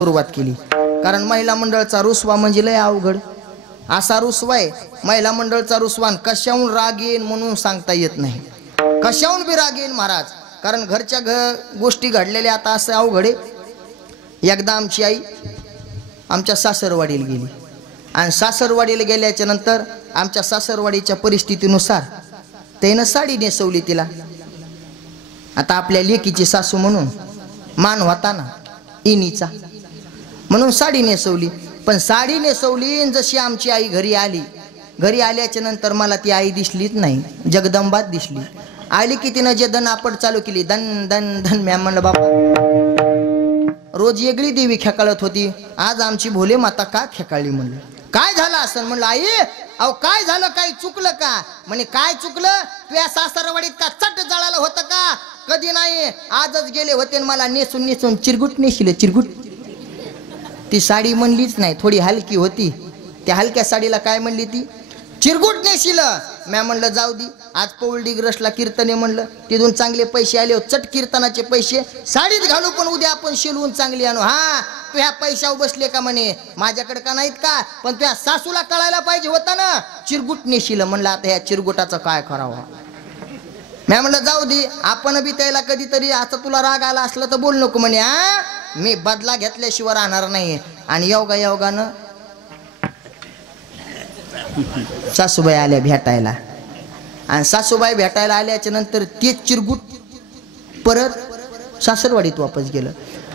सुरुवात केली। कारण महिला मंडळचा रुसवा म्हणजे लय अवघड असा रुसवा आहे। महिला मंडळचा रुसवा कशाहून राग येईन म्हणून सांगता येत नाही, कशाहून बी राग येईन महाराज। कारण घरच्या गोष्टी घडलेल्या आता असं अवघड आहे। एकदा आमची आई आमच्या सासरवाडीला गेली आणि सासरवाडीला गेल्याच्या नंतर आमच्या सासरवाडीच्या परिस्थितीनुसार त्यानं साडी नेसवली तिला। आता आपल्या लेकीची सासू म्हणून मान होता ना इनीचा, म्हणून साडी नेसवली। पण साडी नेसवली जशी आमची आई घरी आली, घरी आल्याच्या नंतर मला ती आई दिसलीच नाही, जगदंबात दिसली। आली की तिनं जे दन आपट चालू केली, दन दन धन। म्या म्हणलं बापा रोज वेगळी देवी खेकाळत होती, आज आमची भोले माता का खेकाळली? म्हणलं काय झालं असं? म्हणलं आई अहो काय झालं, काय चुकलं का? म्हणे काय चुकलं, तुझ्या सासरवाडीत का चट जळालं होतं का? कधी नाही, आजच गेले होते मला नेसून नेसून चिरगुट नेशिले चिरगुट। ती साडी म्हणलीच नाही, थोडी हलकी होती, त्या हलक्या साडीला काय म्हणली ती? चिरगुट नेशिलं। म्या म्हणलं जाऊ दी, आज पौलडी ग्रसला कीर्तने म्हणलं, तिथून चांगले पैसे आले, चट कीर्तनाचे पैसे साडीत घालू, पण उद्या आपण शिलवून चांगली आणू। हा तू ह्या पैशावर बसले का? म्हणे माझ्याकडे का नाहीत का, पण तुझ्या सासूला कळायला पाहिजे होता ना, चिरगुट नेशिलं। म्हणलं आता ह्या चिरगुटाचं काय करावं? म्या म्हणलं जाऊ दे, आपण बी त्याला कधीतरी आता तुला राग आला असला तर बोल नको। म्हणे हा मी बदला घेतल्याशिवाय राहणार नाही। आणि योगानं सासूबाई आल्या भेटायला, आणि सासूबाई भेटायला आल्याच्या नंतर ते चिरगुट परत सासरवाडीत वापस गेलं।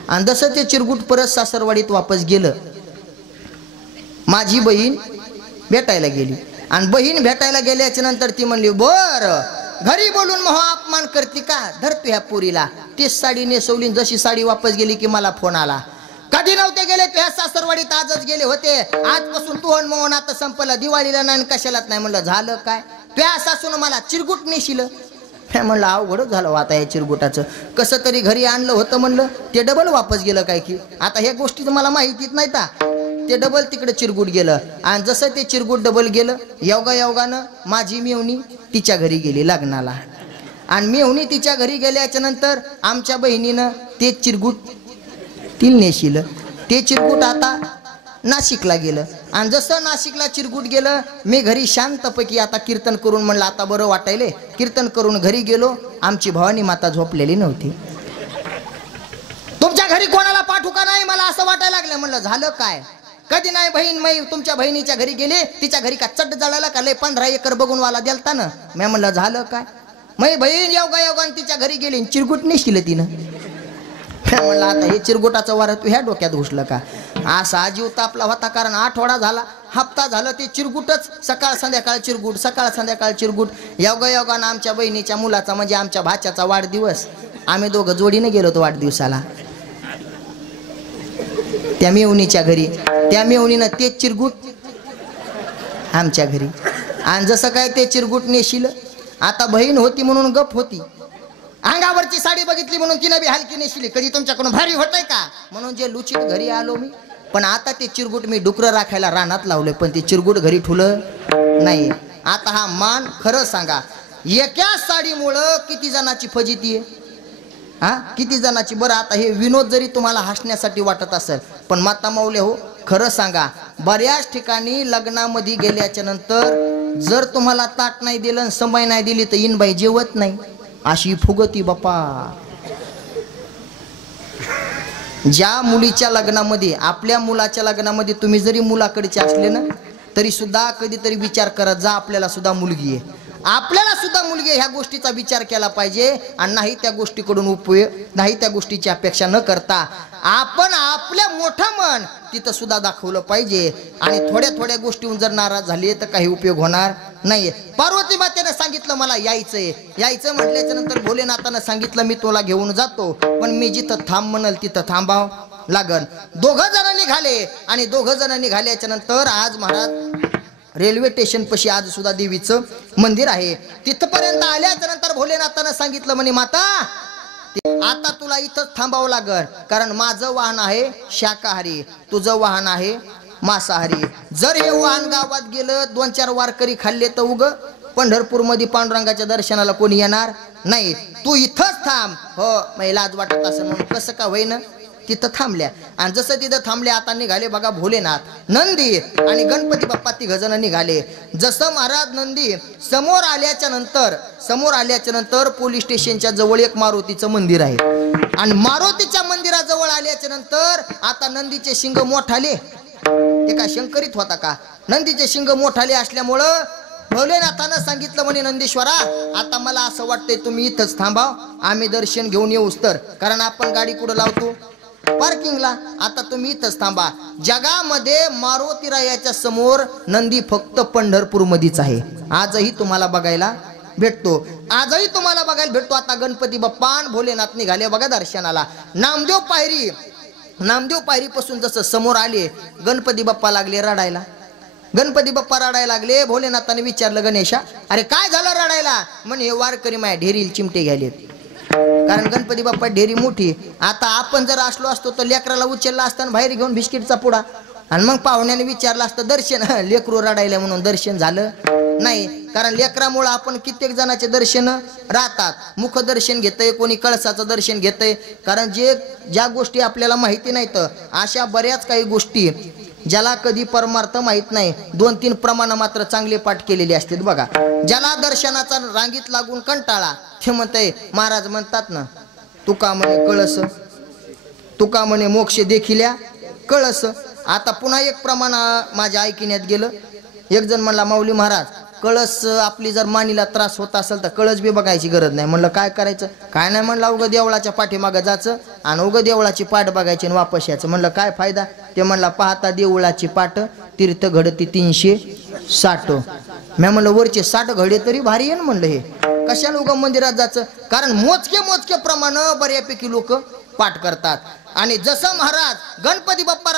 आणि जसं ते चिरगुट परत सासरवाडीत वापस गेलं, माझी बहीण भेटायला गेली। आणि बहीण भेटायला गेल्याच्या नंतर ती म्हणली बरं घरी बोलून महा अपमान करते का? धर तू ह्या पुरीला। तीच साडी नेसवली, जशी साडी वापस गेली की मला फोन आला, कधी नव्हते गेले तुझ्या सासरवाडीत, आजच गेले होते, आजपासून तू मोहन आता संपलं, दिवाळीला नाही कशालाच नाही। म्हणलं झालं काय? तुझ्या सासून मला चिरगुट नेशिलं। म्हणलं अवघडच झालं आता या चिरगुटाचं, कसं तरी घरी आणलं होतं म्हणलं, ते डबल वापस गेलं काय की? आता ह्या गोष्टी मला माहितीच नाही का, ते डबल तिकडे चिरगुट गेलं। आणि जसं ते चिरगुट डबल गेलं, योगानं माझी मेवणी तिच्या घरी गेली लग्नाला। आणि मेवणी तिच्या घरी गेल्याच्या नंतर आमच्या बहिणीनं ते चिरगुट तिला नेशिलं। ते चिरगुट आता नाशिकला गेलं। आणि जसं नाशिकला चिरगुट गेलं, मी घरी शांतपैकी आता कीर्तन करून म्हणलं आता बरं वाटायले, कीर्तन करून घरी गेलो। आमची भवानी माता झोपलेली नव्हती। तुमच्या घरी कोणाला पाठवू का नाही मला असं वाटायला लागलं। म्हणलं झालं काय? कधी नाही बहीण मै तुमच्या बहिणीच्या घरी गेली, तिच्या घरी का चट जळाला का? लय 15 एकर बघून वाला द्यालता ना। मी म्हणलं झालं काय? मै बहीण योगानं तिच्या घरी गेली, चिरगुट नेशिलं तिनं। म्हणलं आता हे चिरगुटाचं वारं तू ह्या डोक्यात घुसलं का? असा जीव तापला होता, कारण आठवडा झाला, हप्ता झालं ते चिरगुटच, सकाळ संध्याकाळ चिरगुट, सकाळ संध्याकाळ चिरगुट। योगानं आमच्या बहिणीच्या मुलाचा म्हणजे आमच्या भाच्याचा वाढदिवस, आम्ही दोघं जोडीने गेलो होतो वाढदिवसाला त्या मेवणीच्या घरी। त्या मेवणीनं तेच चिरगुट आमच्या घरी। आणि जसं काय ते चिरगुट नेशिलं, आता बहीण होती म्हणून गप होती, अंगावरची साडी बघितली म्हणून तिनं बी हलकी नेशिली। कधी तुमच्याकडून भारी होतंय का म्हणून जे लुचित घरी आलो मी। पण आता ते चिरगुट मी डुकरं राखायला रानात लावले, पण ते चिरगुट घरी ठुलं नाही। आता हा मान खरं सांगा, एका साडीमुळं किती जणांची फजिती आहे? हा किती जणांची? बरं आता हे विनोद जरी तुम्हाला हसण्यासाठी वाटत असेल, पण माता माऊले हो खरं सांगा, बऱ्याच ठिकाणी लग्नामध्ये गेल्याच्या नंतर जर तुम्हाला ताट नाही दिलं, समय नाही दिली तर इनबाई जेवत नाही, अशी फुगती बापा। ज्या मुलीच्या लग्नामध्ये, आपल्या मुलाच्या लग्नामध्ये तुम्ही जरी मुलाकडचे असले ना, तरी सुद्धा कधीतरी विचार करत जा, आपल्याला सुद्धा मुलगी आहे, आपल्याला सुद्धा मुलगी ह्या गोष्टीचा विचार केला पाहिजे। आणि नाही त्या गोष्टीकडून उपयोग, नाही त्या गोष्टीची अपेक्षा न करता आपण आपल्या मोठं मन तिथं सुद्धा दाखवलं पाहिजे। आणि थोड्या थोड्या गोष्टीहून जर नाराज झाली तर काही उपयोग होणार नाही। पार्वती मातेनं सांगितलं मला यायचंय, यायचं म्हटल्याच्या नंतर भोलेनाथानं सांगितलं मी तुला घेऊन जातो, पण मी जिथं थांब म्हणाल तिथं थांबाव लागन। दोघं जण निघाले, आणि दोघं जण निघाल्याच्या नंतर आज महाराज रेल्वे स्टेशन पशी आज सुद्धा देवीचं मंदिर आहे। तिथपर्यंत आल्याच्या नंतर भोलेनाथानं सांगितलं म्हणे माता आता तुला इथंच थांबावं लागल, कारण माझं वाहन आहे शाकाहारी, तुझं वाहन आहे मांसाहारी। जर हे वाहन गावात गेलं, 2-4 वारकरी खाल्ले तर उग पंढरपूर मध्ये पांडुरंगाच्या दर्शनाला कोणी येणार नाही, तू इथंच थांब। हो मग लाज वाटत असं म्हणून कसं का होईना, तिथं थांबल्या आणि जसं तिथं थांबल्या आता निघाले बघा भोलेनाथ नंदी आणि गणपती बाप्पा तिघ जण निघाले. जसं महाराज नंदी समोर आल्याच्या नंतर पोलीस स्टेशनच्या जवळ एक मारुतीचं मंदिर आहे आणि मारुतीच्या मंदिराजवळ आल्याच्या नंतर आता नंदीचे शिंग मोठाले. ते काय शंकरित होता का? नंदीचे शिंग मोठाले असल्यामुळं भोलेनाथानं सांगितलं म्हणे नंदीश्वरा आता मला असं वाटतंय तुम्ही इथंच थांबाव आम्ही दर्शन घेऊन येऊस तर, कारण आपण गाडी कुठं लावतो पार्किंगला. आता तुम्ही इथंच थांबा. जगामध्ये मारुतीरायाच्या समोर नंदी फक्त पंढरपूर मध्येच आहे. आजही तुम्हाला बघायला भेटतो. आता गणपती बाप्पा भोलेनाथ निघाले बघा दर्शनाला. नामदेव पायरी पासून जसं समोर आले गणपती बाप्पा लागले रडायला. भोलेनाथाने विचारलं गणेशा अरे काय झालं रडायला? म्हणे हे वारकरी माया ढेरील चिमटे घ्यालेत. कारण गणपती बाप्पा ढेरी मोठी. आता आपण जर असलो असतो तर लेकराला उचलला असताना बाहेर घेऊन बिस्किटचा पुडा आणि मग पाहुण्याने विचारलं असतं दर्शन लेकरू रडायला म्हणून दर्शन झालं नाही. कारण लेकरामुळे आपण कित्येक जणांचे दर्शन राहतात. मुखदर्शन घेतंय, कोणी कळसाचं दर्शन घेतंय. कारण ज्या गोष्टी आपल्याला माहिती नाहीत अशा बऱ्याच काही गोष्टी ज्याला कधी परमार्थ माहित नाही 2-3 प्रमाण मात्र चांगले पाठ केलेले असतात बघा. ज्याला दर्शनाचा रांगीत लागून कंटाळा ते म्हणतंय महाराज म्हणतात ना तुका म्हणे मोक्ष देखिल्या कळस. आता पुन्हा एक प्रमाण माझ्या ऐकण्यात गेलं. एक जण म्हणला माऊली महाराज कळस आपली जर मानीला त्रास होत असेल तर कळस बी बघायची गरज नाही. म्हणलं काय करायचं? काय नाही म्हणलं उगं देवळाच्या पाठीमागं जायचं आणि उगं देवळाची पाठ बघायची आणि वापस यायचं. म्हणलं काय फायदा? ते म्हणला पाहता देवळाची पाठ तीर्थ घडती 360. मी म्हणलं वरचे 60 घडे तरी भारी आहे ना म्हणलं. हे कशाला उगं मंदिरात जायचं? कारण मोजके प्रमाण बऱ्यापैकी लोक पाठ करतात. आणि जसं महाराज गणपती बाप्पा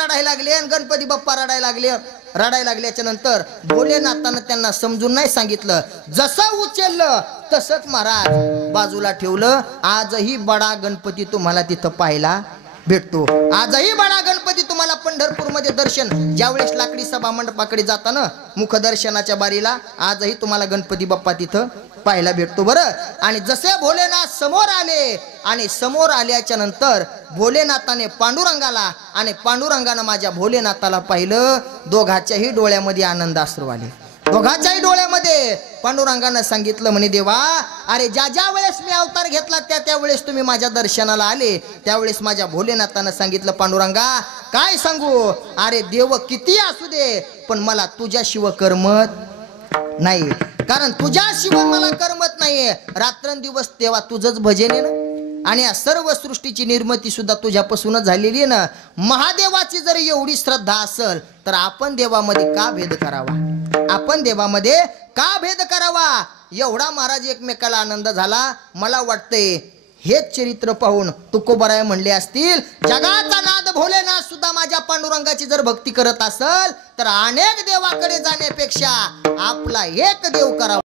रडायला लागल्याच्या नंतर भोलेनाथानं त्यांना समजून नाही सांगितलं. जसं उचललं तसंच महाराज बाजूला ठेवलं. आजही बडा गणपती तुम्हाला तिथं पाहायला भेटतो. आजही बडा गणपती तुम्हाला पंढरपूरमध्ये दर्शन ज्यावेळेस लाकडी सभा मंडपाकडे जाताना मुखदर्शनाच्या बारीला आजही तुम्हाला गणपती बाप्पा तिथं पाहायला भेटतो बरं. आणि जसे भोलेनाथ समोर आले आणि समोर आल्याच्या नंतर भोलेनाथाने पांडुरंगाला आणि पांडुरंगानं माझ्या भोलेनाथाला पाहिलं. दोघाच्याही डोळ्यामध्ये आनंद अश्रू आले. दोघाच्याही डोळ्यामध्ये. पांडुरंगानं सांगितलं म्हणे देवा अरे ज्या वेळेस मी अवतार घेतला त्या वेळेस तुम्ही माझ्या दर्शनाला आले. त्यावेळेस माझ्या भोलेनाथानं सांगितलं पांडुरंगा काय सांगू अरे देव किती असू दे पण मला तुझ्याशिवाय करमत नाही. कारण तुझ्याशिवाय मला करमत नाहीये. रात्रंदिवस तेव्हा तुझंच भजन आहे ना. आणि या सर्व सृष्टीची निर्मिती सुद्धा तुझ्यापासूनच झालेली आहे ना. महादेवाची जर एवढी श्रद्धा असेल तर आपण देवामध्ये का भेद करावा? एवढा महाराज एकमेकाला आनंद झाला. मला वाटतंय हेच चरित्र पाहून तुकोबाराय म्हणले असतील जगाचा नाद भोलेनाथ सुद्धा माझ्या पांडुरंगाची जर भक्ती करत असेल तर अनेक देवाकडे जाण्यापेक्षा आपला एक देव करावा.